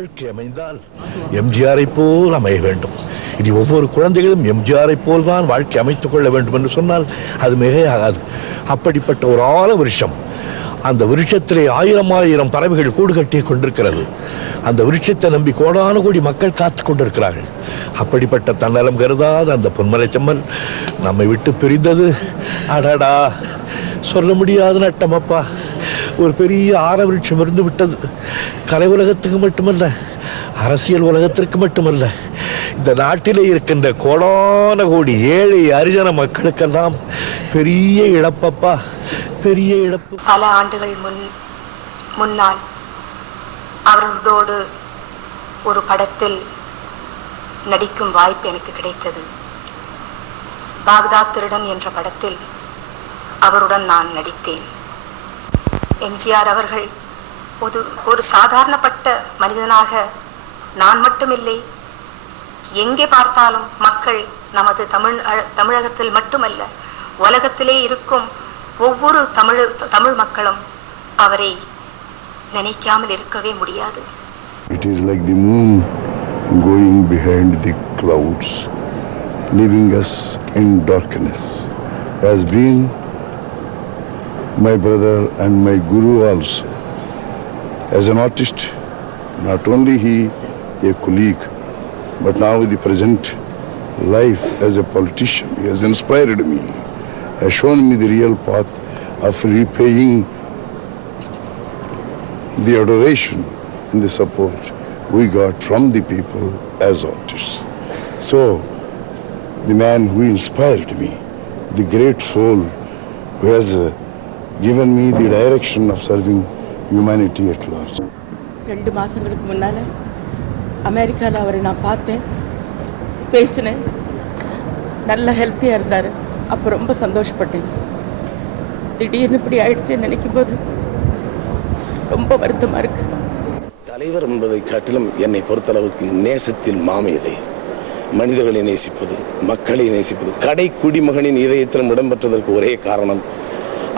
வாழ்க்கை அமைந்தால் எம்ஜிஆரை போல் அமைய வேண்டும். இனி ஒவ்வொரு குழந்தைகளும் எம்ஜிஆரை போல் தான் வாழ்க்கை அமைத்துக் கொள்ள வேண்டும் என்று சொன்னால் அது மிகையாகாது. அப்படிப்பட்ட ஒரு ஆல விருஷம் அந்த விருட்சத்திலே ஆயிரம் ஆயிரம் பறவைகள் கூடு கட்டி கொண்டிருக்கிறது. அந்த விருட்சத்தை நம்பி கோடான கோடி மக்கள் காத்து கொண்டிருக்கிறார்கள். அப்படிப்பட்ட தன்னலம் கருதாத அந்த பொன்மலை செம்மல் நம்மை விட்டு பிரிந்தது. அடடா சொல்ல முடியாத நட்டமப்பா ஒரு பெரிய ஆரவிருட்சம் இருந்து விட்டது. கலை உலகத்துக்கு மட்டுமல்ல அரசியல் உலகத்திற்கு மட்டுமல்ல இந்த நாட்டிலே இருக்கின்ற கோடான கோடி ஏழை அரிஜன மக்களுக்கெல்லாம் பெரிய இழப்பப்பா பெரிய இழப்பு. பல ஆண்டுகள் முன் முன்னால் அவர்களோடு ஒரு படத்தில் நடிக்கும் வாய்ப்பு எனக்கு கிடைத்தது. பாக்தாத் திருடன் என்ற படத்தில் அவருடன் நான் நடித்தேன். எம்ஜிஆர் அவர்கள் ஒரு ஒரு சாதாரணப்பட்ட மனிதனாக நான் மட்டுமில்லை எங்கே பார்த்தாலும் மக்கள் நமது தமிழ் தமிழகத்தில் மட்டுமல்ல உலகத்திலே இருக்கும் ஒவ்வொரு தமிழ் தமிழ் மக்களும் அவரை நினைக்காமல் இருக்கவே முடியாது It is like the moon going behind the clouds, leaving us in darkness. Has been my brother and my guru also. As an artist, not only he a colleague, but now the present life as a politician, he has inspired me, has shown me the real path of repaying the adoration and the support we got from the people as artists. So, the man who inspired me, the great soul who has uh, given me the direction of serving humanity at large. ரெண்டு மாதங்களுக்கு முன்னால் அமெரிக்காவில் அவரை நான் பார்த்தேன் பேசினேன். நல்ல ஹெல்த்தியாக இருந்தார். அப்போ ரொம்ப சந்தோஷப்பட்டேன். திடீர்னு இப்படி ஆயிடுச்சுன்னு நினைக்கும் போது ரொம்ப வருத்தமாக இருக்கு. தலைவர் என்பதை காட்டிலும் என்னை பொறுத்தளவுக்கு நேசத்தில் மாமேதை மனிதர்களை நேசிப்பது மக்களை நேசிப்பது கடை குடிமகனின் இதயத்திலும் இடம்பெற்றதற்கு ஒரே காரணம்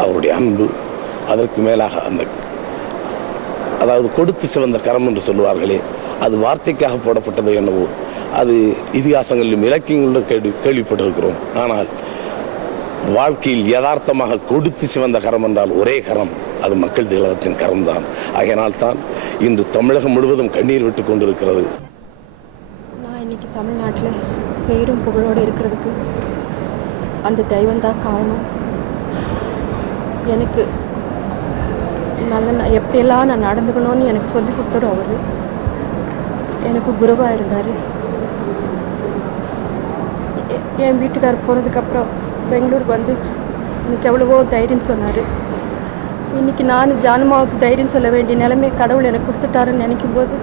அவருடைய அன்பு அதற்கு மேலாக அந்த அதாவது கொடுத்து சிவந்த கரம் என்று சொல்லுவார்களே அது வார்த்தைக்காக போடப்பட்டது என்னவோ அது இதிகாசங்களிலும் இலக்கியங்களிலும் கேள்வி கேள்விப்பட்டிருக்கிறோம். ஆனால் வாழ்க்கையில் யதார்த்தமாக கொடுத்து சிவந்த கரம் என்றால் ஒரே கரம் அது மக்கள் திலகத்தின் கரம்தான். ஆகையினால் தான் இன்று தமிழகம் முழுவதும் கண்ணீர் விட்டு கொண்டிருக்கிறது. நான் இன்னைக்கு தமிழ்நாட்டில் பேரும் புகழோடு இருக்கிறதுக்கு அந்த தெய்வம் தான் காரணம். எனக்கு நல்ல ந- எப்படியெல்லாம் நான் நடந்துக்கணும்னு எனக்கு சொல்லி கொடுத்தாரு அவர் எனக்கு குருவாக இருந்தார். என் வீட்டுக்கார் போனதுக்கப்புறம் பெங்களூருக்கு வந்து எனக்கு எவ்வளவோ தைரியம் சொன்னார். இன்னைக்கு நான் ஜானுமாவுக்கு தைரியம் சொல்ல வேண்டிய நிலைமை கடவுள் எனக்கு கொடுத்துட்டாருன்னு நினைக்கும் போது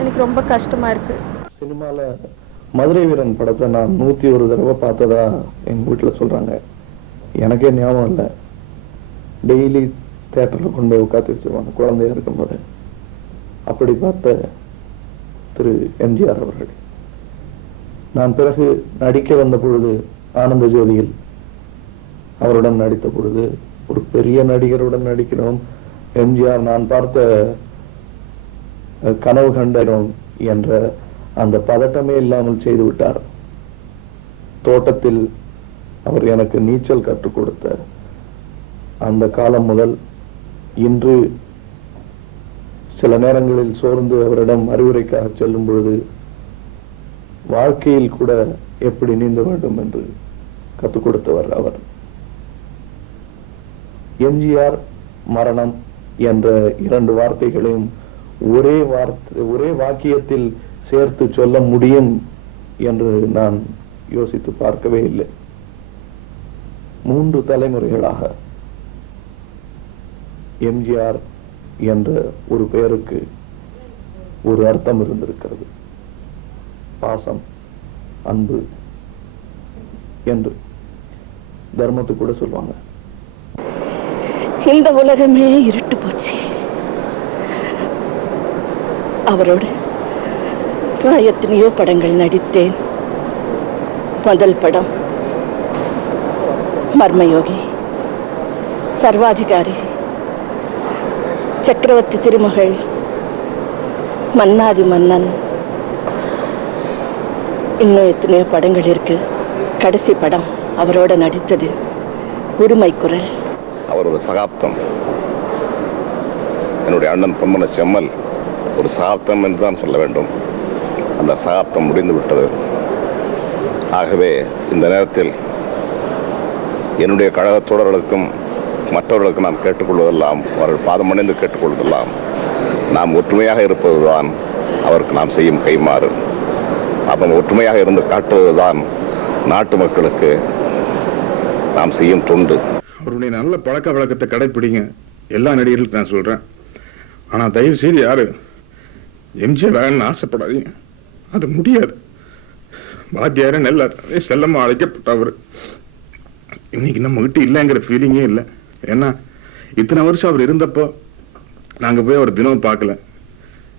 எனக்கு ரொம்ப கஷ்டமாக இருக்குது சினிமாவில் மதுரை வீரன் படத்தை நான் நூற்றி ஒரு தடவை பார்த்ததா எங்கள் வீட்டில் சொல்கிறாங்க எனக்கே ஞாபகம் இல்லை. டெய்லி தேட்டர்ல கொண்டு போய் உட்காந்து வச்சிருவாங்க குழந்தையா இருக்கும்போது அப்படி பார்த்த திரு எம்ஜிஆர் அவர்கள் நான் பிறகு நடிக்க வந்த பொழுது ஆனந்த ஜோதியில் அவருடன் நடித்த பொழுது ஒரு பெரிய நடிகருடன் நடிக்கிறோம். எம்ஜிஆர் நான் பார்த்த கனவு கண்டோம் என்ற அந்த பதட்டமே இல்லாமல் செய்து விட்டார். தோட்டத்தில் அவர் எனக்கு நீச்சல் கற்றுக் கொடுத்த அந்த காலம் முதல் இன்று சில நேரங்களில் சோர்ந்து அவரிடம் அறிவுரைக்காக செல்லும் பொழுது வாழ்க்கையில் கூட எப்படி நீந்த வேண்டும் என்று கற்றுக் கொடுத்தவர் அவர். எம்ஜிஆர் மரணம் என்ற இரண்டு வார்த்தைகளையும் ஒரே வார்த்தை ஒரே வாக்கியத்தில் சேர்த்து சொல்ல முடியும் என்று நான் யோசித்து பார்க்கவே இல்லை. மூன்று தலைமுறைகளாக எம்ஜிஆர் என்ற ஒரு பெயருக்கு ஒரு அர்த்தம் இருந்திருக்கிறது. பாசம் அன்பு என்று தர்மத்து கூட சொல்லுவாங்க இந்த உலகமே இருட்டு போச்சு. அவரோட நான் எத்தனையோ படங்கள் நடித்தேன். முதல் படம் மர்மயோகி சர்வாதிகாரி சக்கரவர்த்தி திருமகள் மன்னாதி மன்னன். இன்னும் எத்தனையோ படங்கள் இருக்கு. கடைசி படம் அவரோட நடித்தது உரிமை குரல். அவர் ஒரு சகாப்தம். என்னுடைய அண்ணன் பொன்மன செம்மல் ஒரு சகாப்தம் என்று தான் சொல்ல வேண்டும். அந்த சகாப்தம் முடிந்து விட்டது. ஆகவே இந்த நேரத்தில் என்னுடைய கழகத் தோழர்களுக்கும் மற்றவர்களுக்கு நாம் கேட்டுக்கொள்வதெல்லாம் அவர்கள் பாதமணிந்து கேட்டுக்கொள்வதெல்லாம் நாம் ஒற்றுமையாக இருப்பதுதான் அவருக்கு நாம் செய்யும் கைமாறு அப்போ ஒற்றுமையாக இருந்து காட்டுவதுதான் நாட்டு மக்களுக்கு நாம் செய்யும் தொண்டு. அவருடைய நல்ல பழக்க வழக்கத்தை கடைப்பிடிங்க. எல்லா நடிகர்களுக்கு நான் சொல்கிறேன் ஆனால் தயவு செய்து யாரு? எம்ஜிஆர் ஆகணும்னு ஆசைப்படாதீங்க. அது முடியாது. வாத்தியார நல்ல செல்லமா அழைக்கப்பட்டவர். இன்னைக்கு நம்ம கிட்ட இல்லைங்கிற ஃபீலிங்கே இல்லை. ஏன்னா இத்தனை வருஷம் அவர் இருந்தப்போ நாங்க போய் அவர் தினமும் பார்க்கல.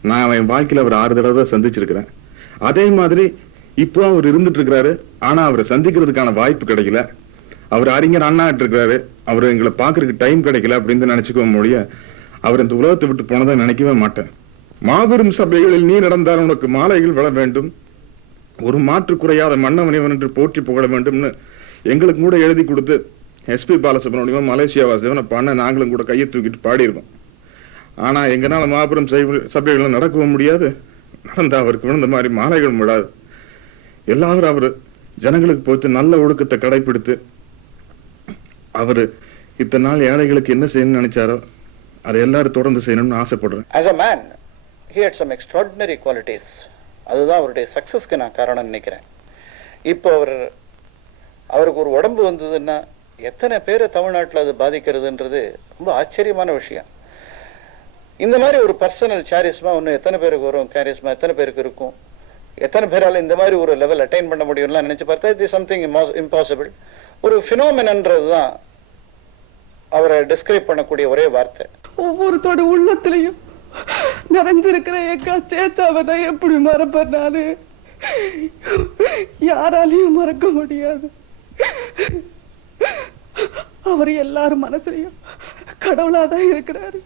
நான் என் வாழ்க்கையில அவர் ஆறு தடவை தான் சந்திச்சிருக்கிறேன். அதே மாதிரி இப்போ அவர் இருந்துட்டு இருக்கிறாரு ஆனா அவரை சந்திக்கிறதுக்கான வாய்ப்பு கிடைக்கல. அவர் அறிஞர் அண்ணா இருக்கிறாரு. அவர் எங்களை பார்க்கறதுக்கு டைம் கிடைக்கல அப்படின்னு நினைச்சுக்க முடிய அவர் இந்த உலகத்தை விட்டு போனதை நினைக்கவே மாட்டேன். மாபெரும் சபைகளில் நீ நடந்தால் உனக்கு மாலைகள் விட வேண்டும். ஒரு மாற்று குறையாத மன்னவனிவன் என்று போற்றி புகழ வேண்டும்னு எங்களுக்கு கூட எழுதி கொடுத்து எஸ்பி பாலசுப்ரமணியமும் மலேசியா வாசவனை பண்ண நாங்களும் கூட கையை தூக்கிட்டு பாடியிருக்கோம். ஆனால் எங்கனால மாபெரும் சபைகளும் நடக்கவும் முடியாது. நடந்தால் அவருக்கு விழுந்த மாதிரி மாலைகளும் விடாது எல்லாரும் அவர் ஜனங்களுக்கு போட்டு நல்ல ஒழுக்கத்தை கடைபிடித்து அவர் இத்தனை நாள் ஏழைகளுக்கு என்ன செய்யணும்னு நினைச்சாரோ அதை எல்லாரும் தொடர்ந்து செய்யணும்னு ஆசைப்படுறேன். As a man he had some extraordinary qualities அதுதான் அவருடைய சக்ஸஸ்க்கு நான் காரணம் நினைக்கிறேன். இப்போ அவர் அவருக்கு ஒரு உடம்பு வந்ததுன்னா எத்தனை பேர் தமிழ்நாட்டில் அது பாதிக்கிறதுன்றது ரொம்ப ஆச்சரியமான விஷயம். இந்த மாதிரி ஒரு பர்சனல் சாரிஸ்மா இன்னும் எத்தனை பேருக்கு வரும்? கேரிஸ்மா எத்தனை பேருக்கு இருக்கும்? எத்தனை பேரால் இந்த மாதிரி ஒரு லெவல் அட்டைன் பண்ண முடியும்லாம் நினைச்சு பார்த்தா இது சம்திங் இம்பாசிபிள் ஒரு ஃபினோமினன்றது தான் அவரை டிஸ்கிரைப் பண்ணக்கூடிய ஒரே வார்த்தை. ஒவ்வொருத்தோட உள்ளத்திலையும் நிறைஞ்சிருக்கிற எங்க சேச்சாவை தான் எப்படி மறப்பேன் நானு? யாராலையும் மறக்க முடியாது. அவர் எல்லாரும் மனசுலயும் கடவுளாதான் இருக்கிறாரு.